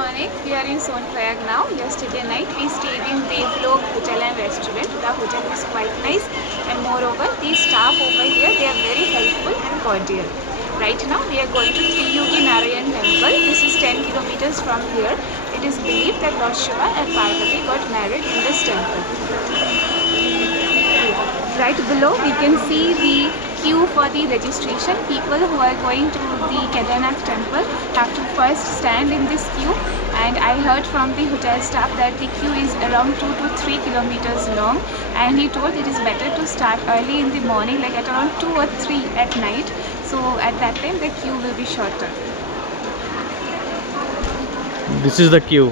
morning. We are in Sonprayag now. Yesterday night we stayed in Devlok Hotel and Restaurant. The hotel is quite nice, and moreover the staff over here, they are very helpful and cordial. Right now we are going to Triyugi Narayan Temple. This is 10 kilometers from here. It is believed that Lord Shiva and Parvati got married in this temple. Right below we can see the queue for the registration. People who are going to the Kedarnath temple have to first stand in this queue, and I heard from the hotel staff that the queue is around 2 to 3 kilometers long, and he told it is better to start early in the morning, like at around 2 or 3 at night, so at that time the queue will be shorter. This is the queue.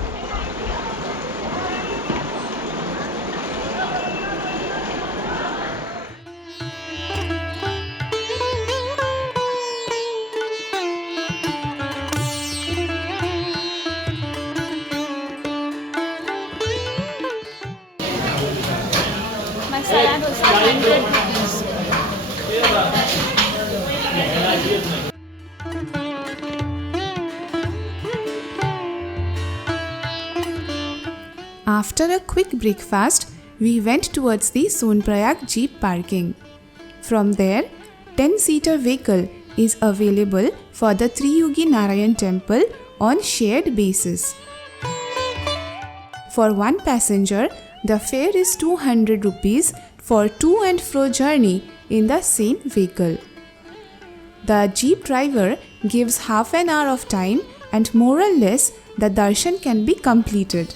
My salad was 100 rupees. After a quick breakfast, we went towards the Sonprayag Jeep parking. From there, 10-seater vehicle is available for the Triyugi Narayan temple on shared basis. For one passenger, the fare is 200 rupees for to and fro journey in the same vehicle. The jeep driver gives half an hour of time, and more or less the darshan can be completed.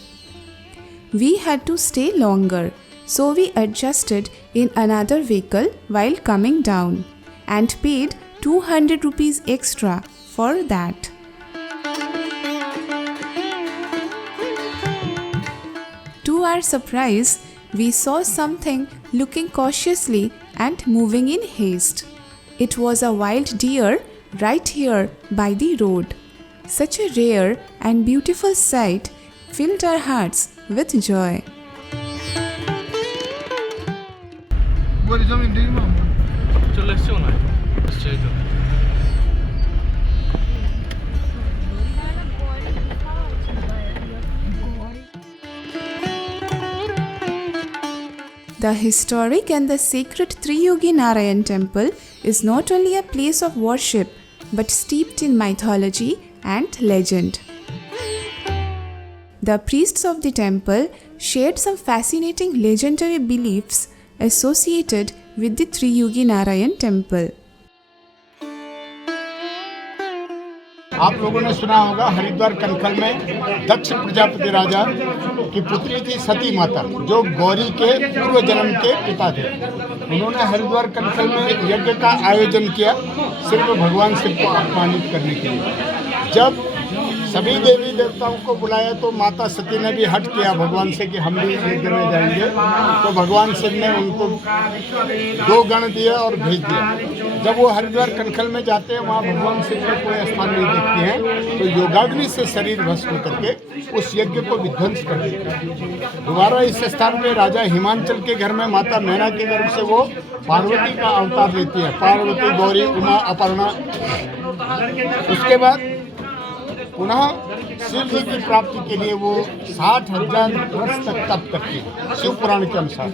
We had to stay longer, so we adjusted in another vehicle while coming down and paid 200 rupees extra for that. To our surprise, we saw something looking cautiously and moving in haste. It was a wild deer right here by the road. Such a rare and beautiful sight filled our hearts with joy. The historic and the sacred Triyugi Narayan temple is not only a place of worship but steeped in mythology and legend. The priests of the temple shared some fascinating legendary beliefs associated with the Triyugi Narayan temple. आप लोगों ने सुना होगा हरिद्वार कनखल में दक्ष प्रजापति राजा की पुत्री थी सती माता, जो गौरी के पूर्व जन्म के पिता थे। उन्होंने हरिद्वार कनखल में यज्ञ का आयोजन किया सिर्फ भगवान शिव को अपमानित करने के लिए। जब सभी देवी देवताओं को बुलाया तो माता सती ने भी हट किया भगवान से कि हम भी यज्ञ में जाएंगे, तो भगवान शिव ने उनको 2 गण दिया और भेज दिया। जब वो हरिद्वार कनखल में जाते हैं, वहाँ भगवान शिव का कोई स्थान नहीं देखते हैं, तो योगाग्नि से शरीर भस्म करके उस यज्ञ को विध्वंस कर देते हैं। दोबारा इस स्थान पे राजा हिमांचल के घर में माता मैना के गर्भ से वो पार्वती का अवतार लेती है, पार्वती, गौरी, उमा, अपर्णा। उसके बाद पुनः शिव जी की प्राप्ति के लिए वो 60,000 वर्ष तक तप करती है शिव पुराण के अनुसार।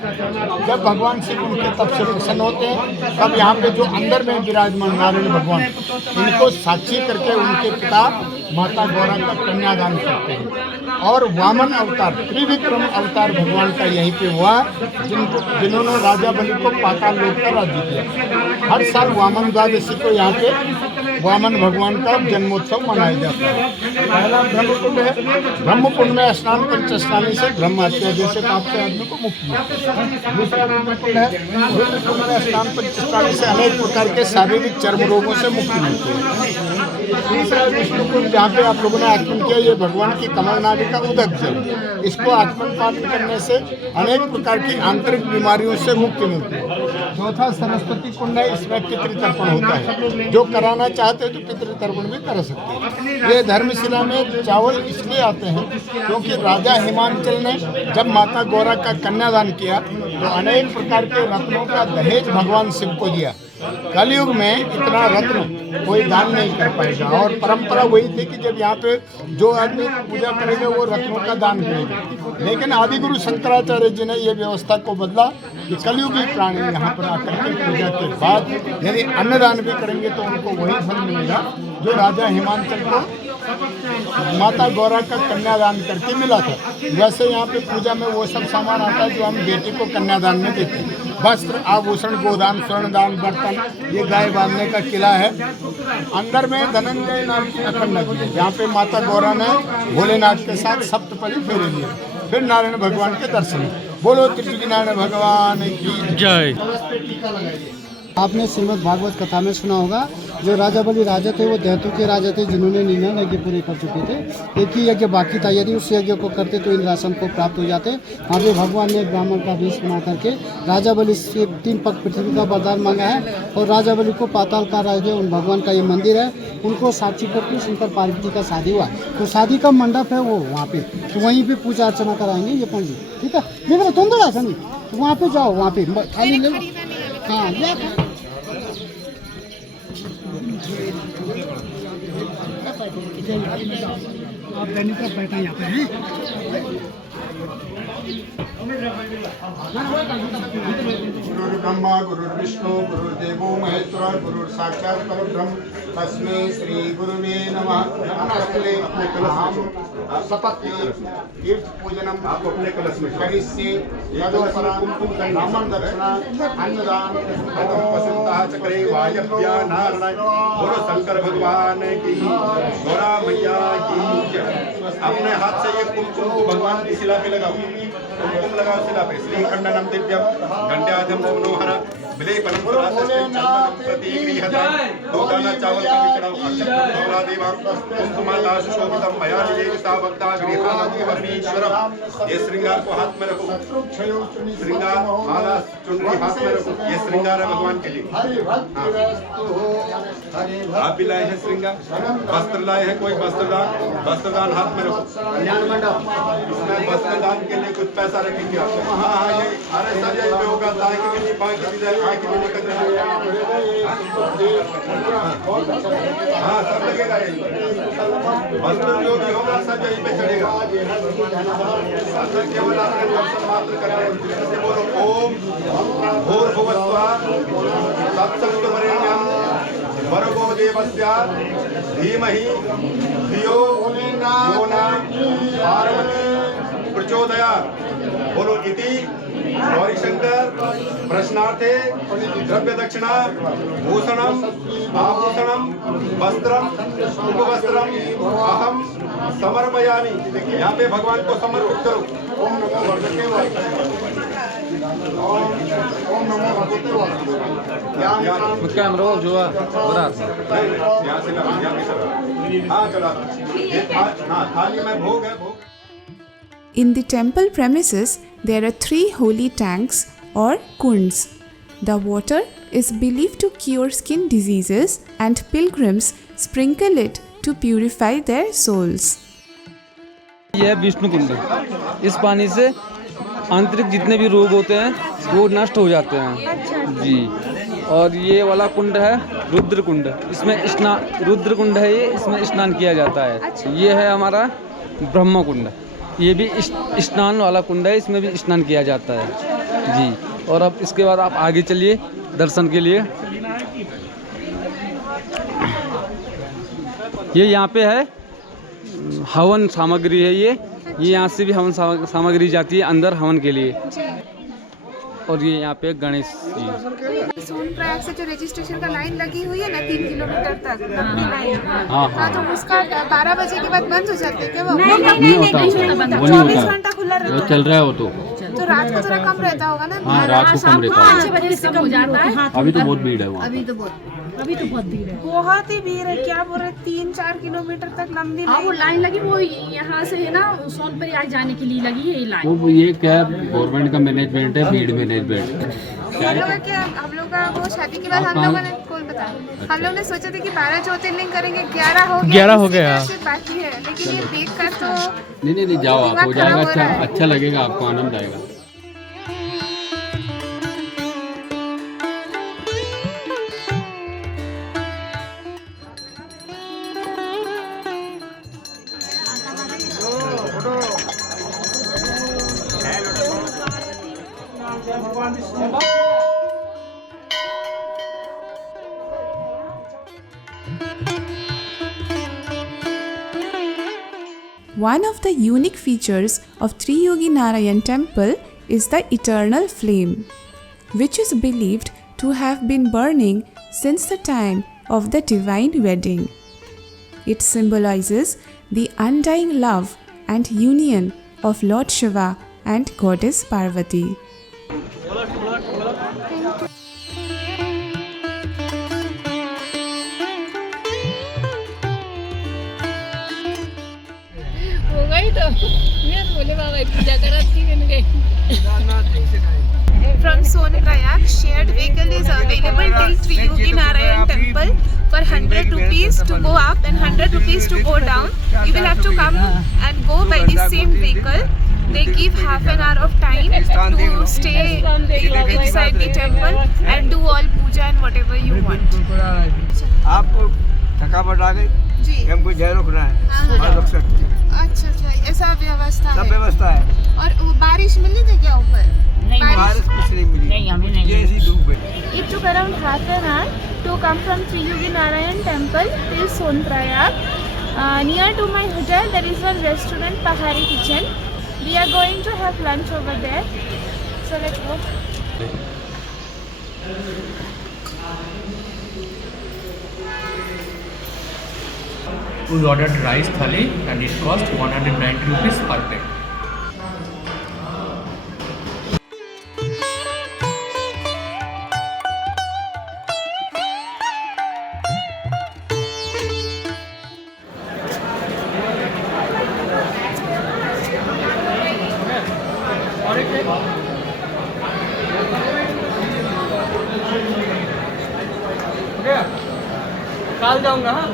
जब भगवान शिव उनके तप से प्रसन्न होते हैं, तब यहाँ पे जो अंदर में विराजमान नारायण भगवान, इनको साक्षी करके उनके पिता माता गौरा का कन्यादान करते हैं। और वामन अवतार, त्रिविक्रम अवतार भगवान का यहीं पे हुआ, जिन्होंने राजा बलि को पाताल लोक का राज्य दिया। हर साल वामन द्वादशी को यहाँ पे वामन भगवान का जन्मोत्सव मनाया जाता है। पहला ब्रह्मकुंड है। ब्रह्मकुंड में स्नान पंच स्नानी से ब्रह्म हत्या जैसे पाप से आदमी को मुक्ति मिलती है। दूसरा रुद्रकुंड है। रुद्रकुंड में स्नान पंच स्नानी से अनेक प्रकार के शारीरिक चर्म रोगों से मुक्ति मिलती है। तीसरा विष्णुकुंड, जहाँ पे आप लोगों ने आचमन किया, ये भगवान की कमल नाभि का उदक जल, इसको आचमन पाठ करने से अनेक प्रकार की आंतरिक बीमारियों से मुक्ति मिलती है। चौथा सरस्वती कुंड है। इसमें पितृतर्पण होता है। जो कराना चाहते हैं तो पितृतर्पण भी कर सकते हैं। ये धर्मशिला में चावल इसलिए आते हैं क्योंकि राजा हिमांचल ने जब माता गौरा का कन्यादान किया तो अनेक प्रकार के रत्नों का दहेज भगवान शिव को दिया। कलयुग में इतना रत्न कोई दान नहीं कर पाएगा। और परंपरा वही थी कि जब यहाँ पे जो आदमी पूजा करेगा वो रत्नों का दान करेगा। लेकिन आदिगुरु शंकराचार्य जी ने ये व्यवस्था को बदला कि कलयुगी प्राणी यहाँ पर आकर के पूजा के बाद यदि अन्नदान भी करेंगे तो उनको वही फल मिलेगा जो राजा हिमांचल को माता गौरा का कन्यादान करके मिला था। वैसे यहाँ पे पूजा में वो सब सामान आता है जो हम बेटी को कन्यादान में देते हैं। वस्त्र, आभूषण, गोदान, स्वर्णदान, बर्तन, ये गाय बांधने का किला है। अंदर में धनंजय नाम की अखंड नदी है जहाँ पे माता गौरा ने भोलेनाथ के साथ सप्तपदी फेरे लिए। फिर नारायण भगवान के दर्शन। बोलो त्रिजुगी नारायण भगवान की जय। आपने श्रीमद् भागवत कथा में सुना होगा, जो राजा बलि राजा थे वो दैत्यों के राजा थे जिन्होंने 99 यज्ञ पूरे कर चुके थे। एक ही यज्ञ बाकी था, यदि उस यज्ञ को करते तो इंद्रासन को प्राप्त हो जाते। वहाँ पे भगवान ने ब्राह्मण का वेश बना करके राजा बलि से 3 पग पृथ्वी का वरदान मांगा है। और राजा बलि को पाताल का राजा उन भगवान का ये मंदिर है, उनको साक्षी करके शंकर पार्वती का शादी हुआ। तो शादी का मंडप है वो वहाँ पे, तो वहीं पर पूजा अर्चना कराएंगे ये पंडित। ठीक है, लेकिन तुम तो ऐसा नहीं, तो वहाँ पे जाओ, वहाँ पे थाली ले लो। हाँ, आप दैनिक का बैठा यहाँ पे हैं। गुरुर् ब्रह्मा गुरुर्विष्णु गुरुर्देवो महेश्वर गुरुर्साक्षात् परब्रह्म तस्मै श्री गुरुवे नमः। नमस्ते। अपने कलश शपथ तीर्थ पूजनम आपको अपने कलश में करिष्ये। ब्राह्मण दक्षिणा अन्नदान वसंता चक्रे वायव्या नारायण बोलो शंकर भगवान की, गौरा मैया की। अपने हाथ से ये कुमकुम को भगवान की शिला पे लगाओ, कुमकुम लगाओ शिला पे। श्रीखंडनम दिव्यम घंटाधम मनोहर विलेपनम चंदनम प्रतिगृह्यतां। 2 दाना चावल का भी चढ़ाओ। गौरा देवा कुमकुमाला सुशोभितम मया निवेदिता भक्ता गृहाणं परमेश्वरम। ये श्रृंगार को हाथ में रखो, श्रृंगार माला चुनरी हाथ में रखो। ये श्रृंगार है भगवान के लिए। आप भी लाए हैं श्रृंगार, वस्त्र लाए हैं, कोई वस्त्रदान हाथ में रखो। इसमें वस्त्रदान के लिए कुछ पैसा रखेंगे आप। हाँ हाँ, ये अरे सर यही पे होगा, ताकि भी नहीं पाएंगे हाँ सब लगेगा यही। वस्त्र जो भी होगा सब यहीं पे चढ़ेगा। केवल आपने दर्शन मात्र करना है। बोलो ओम भूर्भुवस्सुः तत्सवितुर्वरेण्यं भर्गो देवस्य धीमहि धियो यो नः पार्वती प्रचोदयात्। बोलो इति गौरी शंकर प्रश्नार्थे द्रव्य दक्षिणा भूषणम आभूषणम वस्त्रम उपवस्त्रम अहम समर्पयामि। यहाँ पे भगवान को समर्पित करो। ओम नमो भगवते कैमरा जो थाली में भोग है। भोग In the temple premises, there are 3 holy tanks or kunds. The water is believed to cure skin diseases and pilgrims sprinkle it to purify their souls. यह विष्णु कुंड है। इस पानी से आंतरिक जितने भी रोग होते हैं वो नष्ट हो जाते हैं जी। और ये वाला कुंड है रुद्र कुंड, इसमें स्नान, रुद्र कुंड है ये, इसमें स्नान किया जाता है। ये है हमारा ब्रह्म कुंड, ये भी स्नान वाला कुंड है, इसमें भी स्नान किया जाता है जी। और अब इसके बाद आप आगे चलिए दर्शन के लिए। ये यहाँ पे है हवन सामग्री है, ये यहाँ से भी हवन सामग्री जाती है अंदर हवन के लिए। और ये यहाँ पे गणेश जी। सोनप्रयाग से जो रजिस्ट्रेशन का लाइन लगी हुई है ना 3 किलोमीटर तक लंबी लाइन। हाँ, तो उसका 12 बजे के बाद बंद हो जाते हैं क्या? वो नहीं होता, वो नहीं 24 होता, घंटा खुला रहता वो है। चल रहा है वो तो रात को थोड़ा कम रहता होगा ना? हाँ, रात को कम रहता है। 5 बजे से कम हो जाता है। अभी तो बहुत भीड़ है वहाँ। अभी तो बहुत भीड़ है। बहुत ही भीड़ है। क्या बोल रहे 3-4 किलोमीटर तक लंबी हाँ, वो लाइन लगी, वो यहाँ से है ना सोनप्रयाग जाने के लिए लगी है ये लाइन। वो ये क्या गवर्नमेंट का मैनेजमेंट है, भीड़ मैनेजमेंट। हम लोग का वो शादी के बाद हम लोगों ने कौन बताया, हम लोग ने सोचा था कि 12 ज्योतिर्लिंग करेंगे, 11 हो गया सिर्फ बाकी है। लेकिन ये देख कर तो नहीं जाओ, आप हो जाएगा, अच्छा लगेगा आपको, आनंद आएगा। One of the unique features of Triyogi Narayan temple is the eternal flame, which is believed to have been burning since the time of the divine wedding. It symbolizes the undying love and union of Lord Shiva and Goddess Parvati. From Sonaprayag, shared vehicle is available till Triyogi Narayan temple for 100 rupees to go up and 100 rupees to go down. You will have to come and go by the same vehicle. They give half an hour of time to stay inside the temple and do all puja and whatever you want. आपको थकावट आ गई जी हमको जय रुकना है और रुक सकते हैं। अच्छा अच्छा ऐसा व्यवस्था सब है। व्यवस्था है। और वो बारिश मिली थी क्या ऊपर? बारिश कुछ नहीं मिली। नहीं हमें नहीं। ये ऐसी धूप है। It took around half an hour to come from Triyogi Narayan temple till Sonaprayag. Near to my hotel there is one restaurant, Pahari Kitchen. We are going to have lunch over there. So let's go. We ordered rice thali and it cost 190 rupees per plate. कल जाऊंगा हाँ।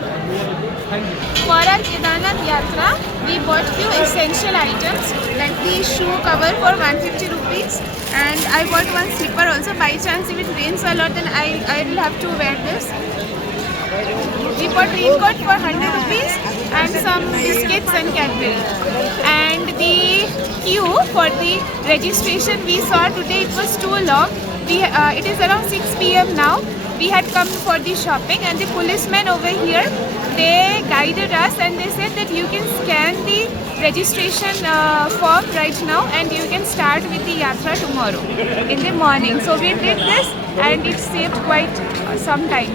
For our Kedarnath Yatra, we bought few essential items like the shoe cover for 150 rupees and I bought one slipper also. By chance if it rains a lot then I will have to wear this. We bought raincoat for 100 rupees and some biscuits and Cadbury. And the queue for the registration we saw today, it was too long. It is around 6 PM now. We had come for the shopping and the policemen over here, they guided us and they said that you can scan the registration form right now and you can start with the yatra tomorrow in the morning. So we did this and it saved quite some time.